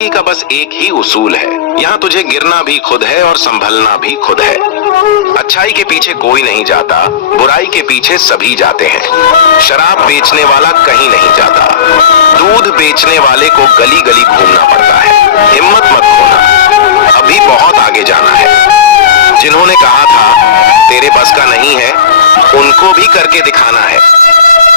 का बस एक ही उसूल है, यहाँ तुझे गिरना भी खुद है और संभलना भी खुद है। अच्छाई के पीछे कोई नहीं जाता, बुराई के पीछे सभी जाते हैं। शराब बेचने वाला कहीं नहीं जाता, दूध बेचने वाले को गली गली घूमना पड़ता है। हिम्मत मत खोना, अभी बहुत आगे जाना है। जिन्होंने कहा था तेरे बस का नहीं है, उनको भी करके दिखाना है।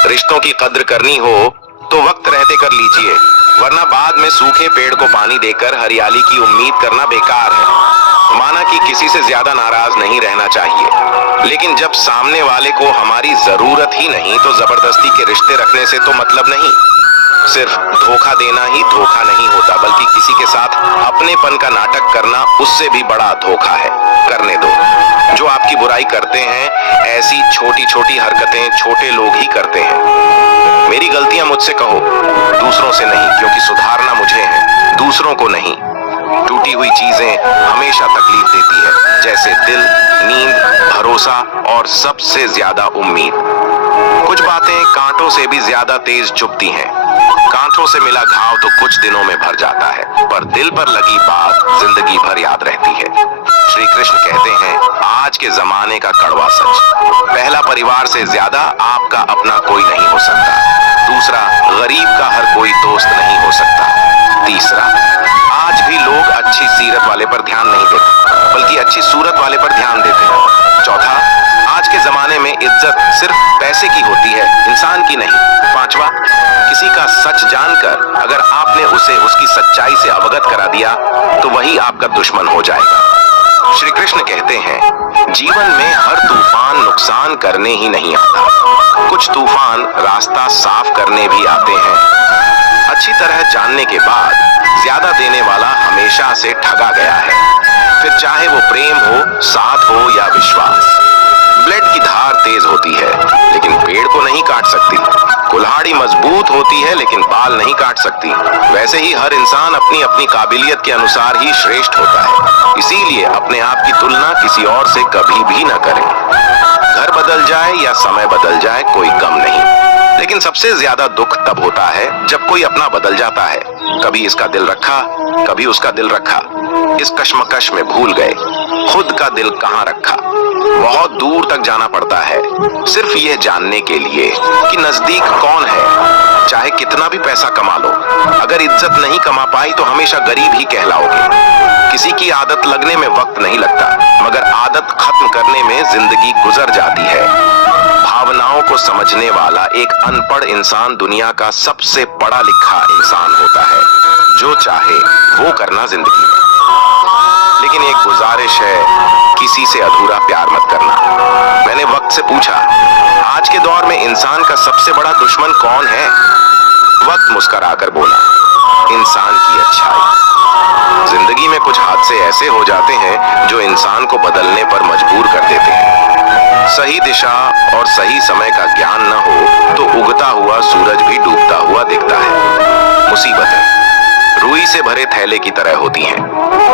रिश्तों की कद्र करनी हो तो वक्त रहते कर लीजिए, वरना बाद में सूखे पेड़ को पानी देकर हरियाली की उम्मीद करना बेकार है। माना कि किसी से ज्यादा नाराज नहीं रहना चाहिए, लेकिन जब सामने वाले को हमारी जरूरत ही नहीं तो जबरदस्ती के रिश्ते रखने से तो मतलब नहीं। सिर्फ धोखा देना ही धोखा नहीं होता, बल्कि किसी के साथ अपनेपन का नाटक करना उससे भी बड़ा धोखा है। करने दो, जो आपकी बुराई करते हैं ऐसी छोटी छोटी हरकतें छोटे लोग ही करते हैं। मेरी गलतियां मुझसे कहो, दूसरों से नहीं, क्योंकि सुधारना मुझे है, दूसरों को नहीं। टूटी हुई चीजें हमेशा तकलीफ देती है, जैसे दिल, नींद, भरोसा और सबसे ज्यादा उम्मीद। कुछ बातें कांटों से भी ज्यादा तेज चुभती हैं। कांटों से मिला घाव तो कुछ दिनों में भर जाता है, पर दिल पर लगी बात जिंदगी भर याद रहती है। श्री कृष्ण कहते हैं, आज के जमाने का कड़वा सच, पहला परिवार से ज्यादा आपका अपना कोई नहीं हो सकता। दूसरा, गरीब का हर कोई दोस्त नहीं हो सकता। तीसरा, आज भी लोग अच्छी सीरत वाले पर ध्यान नहीं देते, बल्कि अच्छी सूरत वाले पर ध्यान देते हैं। चौथा, आज के जमाने में इज्जत सिर्फ पैसे की होती है, इंसान की नहीं। पांचवा, किसी का सच जानकर अगर आपने उसे उसकी सच्चाई से अवगत करा दिया तो वही आपका दुश्मन हो जाएगा। श्री कृष्ण कहते हैं, जीवन में हर तूफान नुकसान करने ही नहीं आता, कुछ तूफान रास्ता साफ करने भी आते हैं। अच्छी तरह जानने के बाद ज्यादा देने वाला हमेशा से ठगा गया है, फिर चाहे वो प्रेम हो, साथ हो या विश्वास। ब्लेड की धार तेज होती है लेकिन पेड़ को नहीं काट सकती, कुल्हाड़ी मजबूत होती है लेकिन बाल नहीं काट सकती। वैसे ही हर इंसान अपनी अपनी काबिलियत के अनुसार ही श्रेष्ठ होता है, इसीलिए अपने आप की तुलना किसी और से कभी भी न करें। घर बदल जाए या समय बदल जाए कोई गम नहीं, लेकिन सबसे ज्यादा दुख तब होता है जब कोई अपना बदल जाता है। कभी इसका दिल रखा, कभी उसका दिल रखा, इस कश्मकश में भूल गए खुद का दिल कहाँ रखा। बहुत दूर तक जाना पड़ता है सिर्फ ये जानने के लिए कि नजदीक कौन है। चाहे कितना भी पैसा कमा लो, अगर इज्जत नहीं कमा पाई तो हमेशा गरीब ही कहलाओगे। किसी की आदत लगने में वक्त नहीं लगता, मगर आदत खत्म करने में जिंदगी गुजर जाती है। भावनाओं को समझने वाला एक अनपढ़ इंसान दुनिया का सबसे पढ़ा लिखा इंसान होता है। जो चाहे वो करना जिंदगी में, लेकिन एक गुजारिश है, किसी से अधूरा प्यार मत करना। मैंने वक्त से पूछा, आज के दौर में इंसान का सबसे बड़ा दुश्मन कौन है? वक्त मुस्कुराकर बोला, इंसान की अच्छाई। जिंदगी में कुछ हादसे ऐसे हो जाते हैं जो इंसान को बदलने पर मजबूर कर देते हैं। सही दिशा और सही समय का ज्ञान न हो तो उगता हुआ सूरज भी डूबता हुआ दिखता है। मुसीबतें रुई से भरे थैले की तरह होती हैं,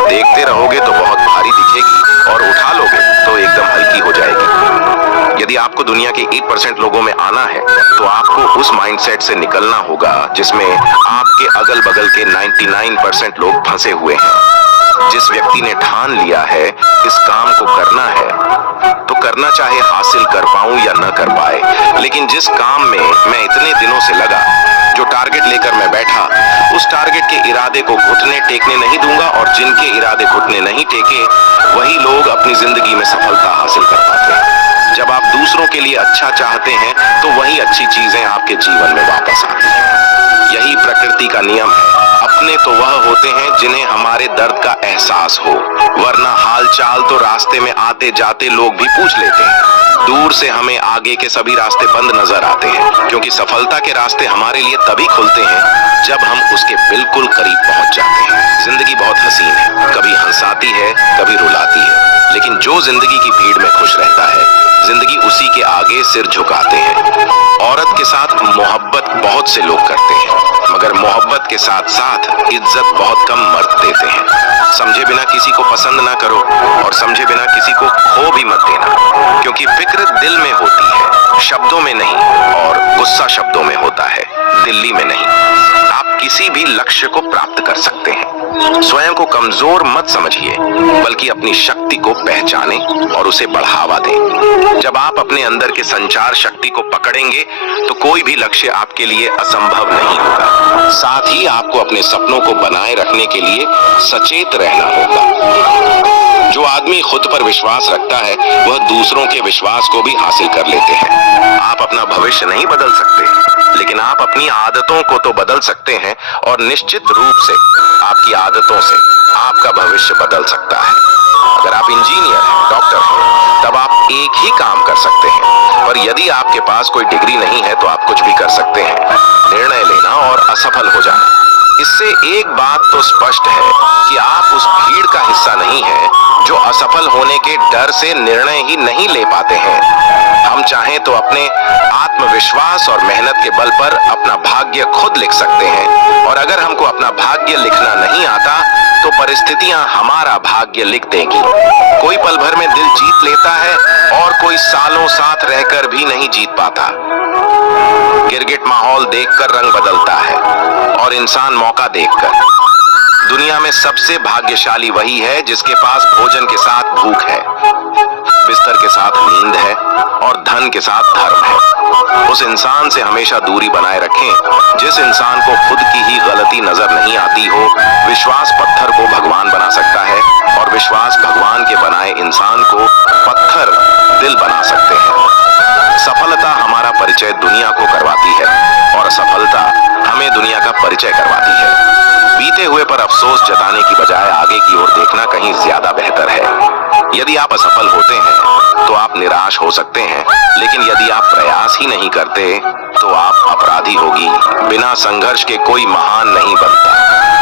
देखते रहोगे तो बहुत भारी दिखेगी और उठा लोगे तो एकदम हल्की हो जाएगी। यदि आपको दुनिया के 1% लोगों में आना है तो आपको उस माइंडसेट से निकलना होगा जिसमें आपके अगल बगल के 99% लोग फंसे हुए हैं। जिस व्यक्ति ने ठान लिया है इस काम को करना है तो करना, चाहे हासिल कर पाऊं या न कर पाए, लेकिन जिस काम में मैं इतने दिनों से लगा, जो टारगेट लेकर मैं बैठा, उस टारगेट के इरादे को घुटने टेकने नहीं दूंगा। और जिनके इरादे घुटने नहीं टेके वही लोग अपनी जिंदगी में सफलता हासिल कर पाते हैं। जब आप दूसरों के लिए अच्छा चाहते हैं तो वही अच्छी चीजें आपके जीवन में वापस आती हैं। यही प्रकृति का नियम है। अपने तो वह होते हैं जिन्हें हमारे दर्द का एहसास हो, वरना हालचाल तो रास्ते में आते जाते लोग भी पूछ लेते हैं। दूर से हमें आगे के सभी रास्ते बंद नजर आते हैं, क्योंकि सफलता के रास्ते हमारे लिए तभी खुलते हैं जब हम उसके बिल्कुल करीब पहुंच जाते हैं। जिंदगी बहुत हसीन है, कभी हंसाती है, कभी रुलाती है, लेकिन जो जिंदगी की भीड़ में खुश रहता है, जिंदगी उसी के आगे सिर झुकाते हैं। औरत के साथ मोहब्बत बहुत से लोग करते हैं, मगर मोहब्बत के साथ साथ इज्जत बहुत कम मर्द देते हैं। समझे बिना किसी को पसंद ना करो और समझे बिना किसी को खो भी मत देना, क्योंकि फिक्र दिल में होती है, शब्दों में नहीं, और गुस्सा शब्दों में होता है, दिल्ली में नहीं। आप किसी भी लक्ष्य को प्राप्त कर सकते हैं, स्वयं को कमजोर मत समझिए, बल्कि अपनी शक्ति को पहचाने और उसे बढ़ावा दें। जब आप अपने अंदर के संचार शक्ति को पकड़ेंगे तो कोई भी लक्ष्य आपके लिए असंभव नहीं होगा। साथ ही आपको अपने सपनों को बनाए रखने के लिए सचेत रहना होगा। जो आदमी खुद पर विश्वास रखता है वह दूसरों के विश्वास को भी हासिल कर लेते हैं। आप अपना भविष्य नहीं बदल सकते, लेकिन आप अपनी आदतों को तो बदल सकते हैं और निश्चित रूप से आपकी आदतों से आपका भविष्य बदल सकता है। अगर आप इंजीनियर हैं, डॉक्टर हैं, तब आप एक ही काम कर सकते हैं, पर यदि आपके पास कोई डिग्री नहीं है तो आप कुछ भी कर सकते हैं, निर्णय लेना और असफल हो जाना। इससे एक बात तो स्पष्ट है कि आप उस भीड़ का हिस्सा नहीं है जो असफल होने के डर से निर्णय ही नहीं ले पाते हैं। हम चाहें तो अपने आत्मविश्वास और मेहनत के बल पर अपना भाग्य खुद लिख सकते हैं, और अगर हमको अपना भाग्य लिखना नहीं आता तो परिस्थितियां हमारा भाग्य लिख देंगी। कोई पल भर में दिल जीत लेता है और कोई सालों साथ रहकर भी नहीं जीत पाता। गिरगिट माहौल देखकर रंग बदलता है और इंसान मौका देखकर। दुनिया में सबसे भाग्यशाली वही है जिसके पास भोजन के साथ भूख है, बिस्तर के साथ नींद है और धन के साथ धर्म है। उस इंसान से हमेशा दूरी बनाए रखें जिस इंसान को खुद की ही गलती नजर नहीं आती हो। विश्वास पत्थर को भगवान बना सकता है और विश्वास भगवान के बनाए इंसान को पत्थर दिल बना सकते हैं। सफलता हमारा परिचय दुनिया को करवाती है और असफलता हमें दुनिया का परिचय करवाती है। बीते हुए पर अफसोस जताने की बजाय आगे की ओर देखना कहीं ज्यादा बेहतर है। यदि आप असफल होते हैं तो आप निराश हो सकते हैं, लेकिन यदि आप प्रयास ही नहीं करते तो आप अपराधी होगी। बिना संघर्ष के कोई महान नहीं बनता।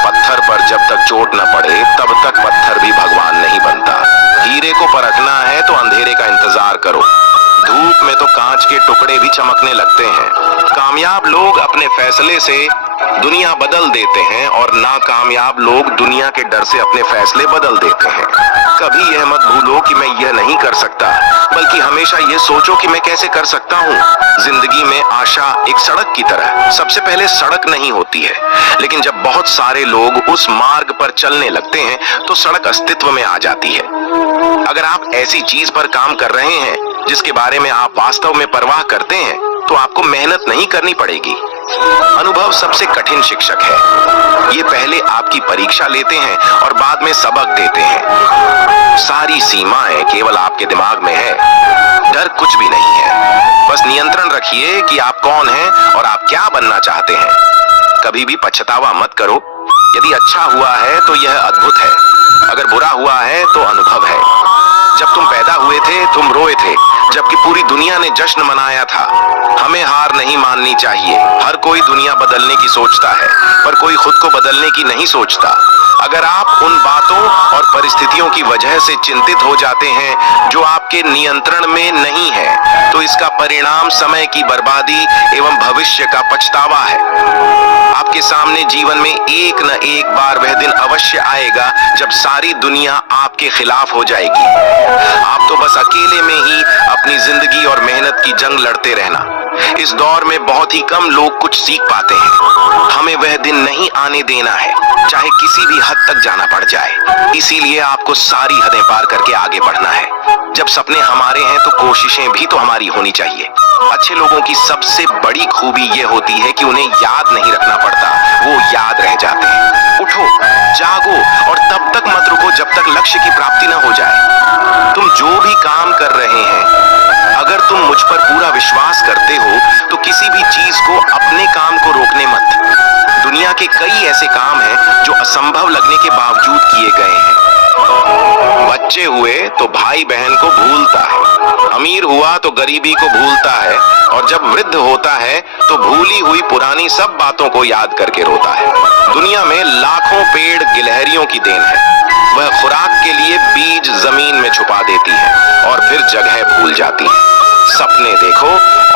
पत्थर पर जब तक चोट न पड़े तब तक पत्थर भी भगवान नहीं बनता। हीरे को परखना है तो अंधेरे का इंतजार करो। धूप में तो कांच के टुकड़े भी चमकने लगते हैं। कामयाब लोग अपने फैसले से दुनिया बदल देते हैं और नाकामयाब लोग दुनिया के डर से अपने फैसले बदल देते हैं। कभी यह मत भूलो कि मैं यह नहीं कर सकता, बल्कि हमेशा यह सोचो कि मैं कैसे कर सकता हूँ। जिंदगी में आशा एक सड़क की तरह सबसे पहले सड़क नहीं होती है, लेकिन जब बहुत सारे लोग उस मार्ग पर चलने लगते हैं तो सड़क अस्तित्व में आ जाती है। अगर आप ऐसी चीज पर काम कर रहे हैं जिसके बारे में आप वास्तव में परवाह करते हैं तो आपको मेहनत नहीं करनी पड़ेगी। अनुभव सबसे कठिन शिक्षक है। ये पहले आपकी परीक्षा लेते हैं और बाद में सबक देते हैं। सारी सीमाएं केवल आपके दिमाग में है। डर कुछ भी नहीं है। बस नियंत्रण रखिए कि आप कौन हैं और आप क्या बनना चाहते हैं। कभी भी पछतावा मत करो। यदि अच्छा हुआ है तो यह अद्भुत है, अगर बुरा हुआ है तो अनुभव है। जब तुम पैदा हुए थे तुम रोए थे, जबकि पूरी दुनिया ने जश्न मनाया था। हमें हार नहीं माननी चाहिए। हर कोई दुनिया बदलने की सोचता है, पर कोई खुद को बदलने की नहीं सोचता। अगर आप उन बातों और परिस्थितियों की वजह से चिंतित हो जाते हैं जो आपके नियंत्रण में नहीं है, तो इसका परिणाम समय की बर्बादी एवं भविष्य का पछतावा है। आपके सामने जीवन में एक न एक बार वह दिन अवश्य आएगा जब सारी दुनिया आपके खिलाफ हो जाएगी। आप तो बस अकेले में ही अपनी जिंदगी और मेहनत की जंग लड़ते रहना। इस दौर में बहुत ही कम लोग कुछ सीख पाते हैं। हमें वह दिन नहीं आने देना है, चाहे किसी भी हद तक जाना पड़ जाए। इसीलिए आपको सारी हदें पार करके आगे बढ़ना है। जब सपने हमारे हैं तो कोशिशें भी तो हमारी होनी चाहिए। अच्छे लोगों की सबसे बड़ी खूबी यह होती है कि उन्हें याद नहीं रखना पड़ता, वो याद रह जाते हैं। उठो, जागो और तब तक मत रुको जब तक लक्ष्य की प्राप्ति न हो जाए। तुम जो भी काम कर रहे हैं, अगर तुम मुझ पर पूरा विश्वास करते हो तो किसी भी चीज को अपने काम को रोकने मत। दुनिया के कई ऐसे काम हैं जो असंभव लगने के बावजूद किए गए हैं। बच्चे हुए तो भाई बहन को भूलता है, अमीर हुआ तो गरीबी को भूलता है, और जब वृद्ध होता है तो भूली हुई पुरानी सब बातों को याद करके रोता है। दुनिया में लाखों पेड़ गिलहरियों की देन है। वह खुराक के लिए बीज जमीन में छुपा देती है और फिर जगह भूल जाती है। सपने देखो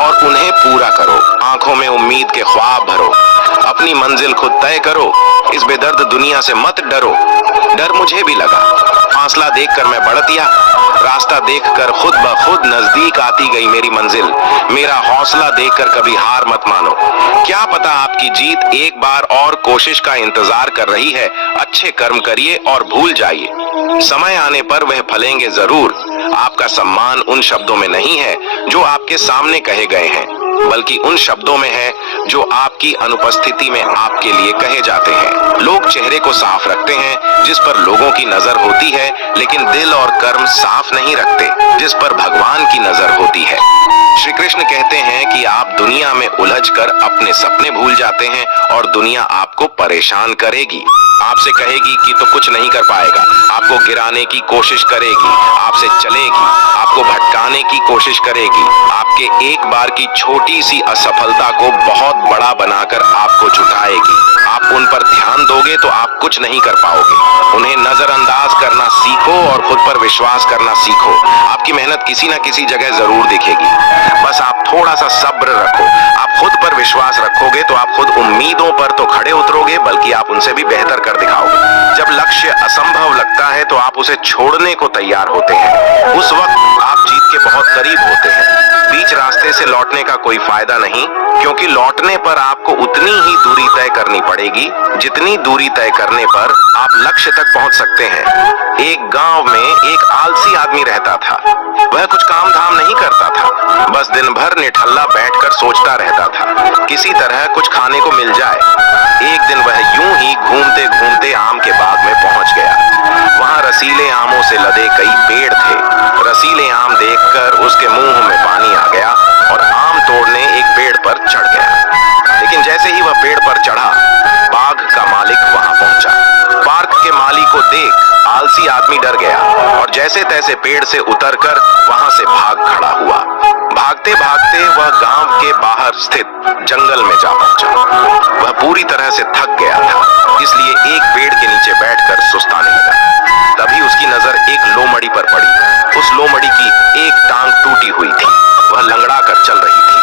और उन्हें पूरा करो। आंखों में उम्मीद के ख्वाब भरो। अपनी मंजिल खुद तय करो। इस बेदर्द दुनिया से मत डरो। डर मुझे भी लगा। फासला देखकर मैं बढ़ दिया। रास्ता देखकर खुद ब खुद नजदीक आती गई मेरी मंजिल। मेरा हौसला देखकर कभी हार मत मानो। क्या पता आपकी जीत एक बार और कोशिश का इंतजार कर रही है। अच्छे कर्म करिए और भूल जाइए, समय आने पर वह फलेंगे जरूर। आपका सम्मान उन शब्दों में नहीं है जो आपके सामने कहे गए हैं, बल्कि उन शब्दों में है जो आपकी अनुपस्थिति में आपके लिए कहे जाते हैं। लोग चेहरे को साफ रखते हैं जिस पर लोगों की नजर होती है, लेकिन दिल और कर्म साफ नहीं रखते जिस पर भगवान की नजर होती है। श्री कृष्ण कहते हैं कि आप दुनिया में उलझकर अपने सपने भूल जाते हैं और दुनिया आपको परेशान करेगी। आपसे कहेगी कि तो कुछ नहीं कर पाएगा, आपको गिराने की कोशिश करेगी, आपसे चलेगी, आपको भटकाने की कोशिश करेगी, आपके एक बार की छोटी सी असफलता को बहुत बड़ा बनाकर आपको झुकाएगी। आप उन पर ध्यान दोगे तो आप कुछ नहीं कर पाओगे। उन्हें नजरअंदाज करना सीखो और खुद पर विश्वास करना सीखो। आपकी मेहनत किसी न किसी जगह जरूर दिखेगी, बस आप थोड़ा सा सब्र रखो। आप खुद पर विश्वास रखोगे तो आप खुद उम्मीदों पर तो खड़े उतरोगे, बल्कि आप उनसे भी बेहतर कर दिखाओगे। जब लक्ष्य असंभव लगता है तो आप उसे छोड़ने को तैयार होते हैं। उस वक्त आप जीत के बहुत करीब होते हैं। बीच रास्ते से लौटने का कोई फायदा नहीं, क्योंकि लौटने पर आपको उतनी ही दूरी तय करनी पड़ेगी जितनी दूरी तय करने पर आप लक्ष्य तक पहुंच सकते हैं। एक गांव में एक आलसी आदमी रहता था। वह कुछ काम धाम नहीं करता था, बस दिन भर निठल्ला बैठकर सोचता रहता था किसी तरह कुछ खाने को मिल जाए। एक दिन वह यूं ही घूमते घूमते आम के बाग में पहुंच गया। वहां रसीले आमों से लदे कई पेड़ थे। रसीले आम देखकर उसके मुंह में पानी आ गया और आम तोड़ने एक पेड़ पर चढ़ गया। लेकिन जैसे ही वह पेड़ पर चढ़ा, बाग का मालिक वहां पहुंचा। पार्क के मालिक को देख आलसी आदमी डर गया और जैसे तैसे पेड़ से उतरकर वहां से भाग खड़ा हुआ। भागते भागते वह गांव के बाहर स्थित जंगल में जा पहुंचा। वह पूरी तरह से थक गया था, इसलिए एक पेड़ के नीचे बैठकर सुस्ताने लगा। तभी उसकी नजर एक लोमड़ी पर पड़ी। उस लोमड़ी की एक टांग टूटी हुई थी, वह लंगड़ा कर चल रही थी।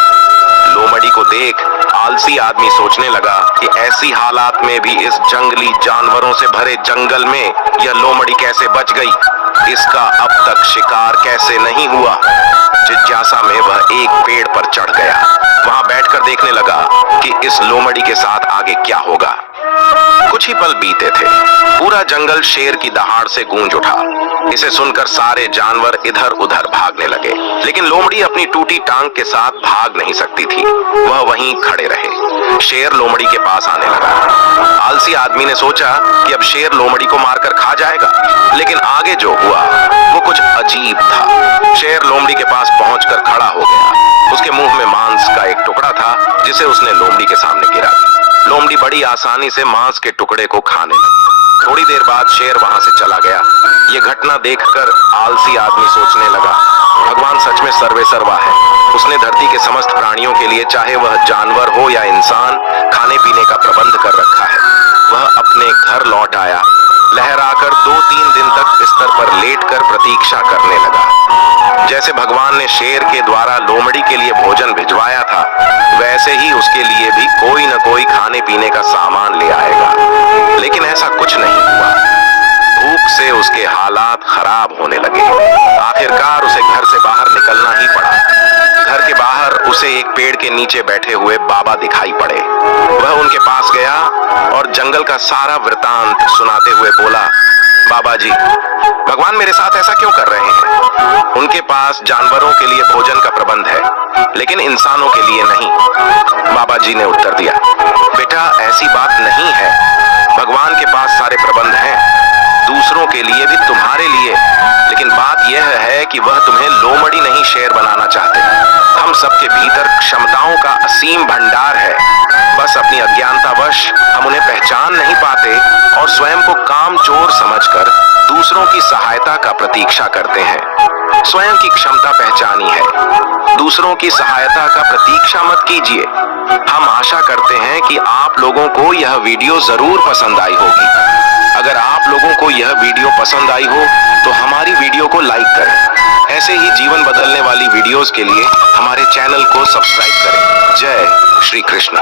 लोमड़ी को देख आलसी आदमी सोचने लगा कि ऐसी हालात में भी इस जंगली जानवरों से भरे जंगल में यह लोमड़ी कैसे बच गई, इसका अब तक शिकार कैसे नहीं हुआ। जिज्ञासा में वह एक पेड़ पर चढ़ गया। वहां बैठकर देखने लगा कि इस लोमड़ी के साथ आगे क्या होगा। कुछ ही पल बीते थे, पूरा जंगल शेर की दहाड़ से गूंज उठा। इसे सुनकर सारे जानवर इधर उधर भागने लगे, लेकिन लोमड़ी अपनी टूटी टांग के साथ भाग नहीं सकती थी। वह वहीं खड़े रहे। शेर लोमड़ी के पास आने लगा। आलसी आदमी ने सोचा कि अब शेर लोमड़ी को मारकर खा जाएगा, लेकिन आगे जो हुआ वो कुछ अजीब था। शेर लोमड़ी के पास पहुंचकर खड़ा हो गया। उसके मुंह में मांस का एक टुकड़ा था जिसे उसने लोमड़ी के सामने गिरा दिया। लोमड़ी बड़ी आसानी से मांस के टुकड़े को खाने लगी। थोड़ी देर बाद शेर वहां से चला गया। ये घटना देखकर आलसी आदमी सोचने लगा, भगवान सच में सर्वे सर्वा है। उसने धरती के समस्त प्राणियों के लिए, चाहे वह जानवर हो या इंसान, खाने पीने का प्रबंध कर रखा है। वह अपने घर लौट आया। लहराकर 2-3 दिन तक बिस्तर पर लेटकर प्रतीक्षा करने लगा। जैसे भगवान ने शेर के द्वारा लोमड़ी के लिए भोजन भिजवाया था, वैसे ही उसके लिए भी कोई न कोई खाने पीने का सामान ले आएगा। लेकिन ऐसा कुछ नहीं हुआ। भूख से उसके हालात खराब होने लगे। आखिरकार उसे घर से बाहर निकलना ही पड़ा। घर के बाहर उसे एक पेड़ के नीचे बैठे हुए बाबा दिखाई पड़े। वह उनके पास गया और जंगल का सारा वृतांत सुनाते हुए बोला, बाबा जी, भगवान मेरे साथ ऐसा क्यों कर रहे हैं? उनके पास जानवरों के लिए भोजन का प्रबंध है, लेकिन इंसानों के लिए नहीं। बाबा जी ने उत्तर दिया, बेटा ऐसी बात नहीं है। भगवान के पास सारे प्रबंध हैं, दूसरों के लिए भी, तुम्हारे लिए। लेकिन बात यह है कि वह तुम्हें लोमड़ी नहीं शेर बनाना चाहते। हम सबके भीतर क्षमताओं का असीम भंडार है, बस अपनी अज्ञानतावश हम उन्हें पहचान नहीं पाते और स्वयं को कामचोर समझकर दूसरों की सहायता का प्रतीक्षा करते हैं। स्वयं की क्षमता पहचानी है, दूसरों की सहायता का प्रतीक्षा मत कीजिए। हम आशा करते हैं कि आप लोगों को यह वीडियो जरूर पसंद आई होगी। अगर आप लोगों को यह वीडियो पसंद आई हो तो हमारी वीडियो को लाइक करें। ऐसे ही जीवन बदलने वाली वीडियोस के लिए हमारे चैनल को सब्सक्राइब करें। जय श्री कृष्ण।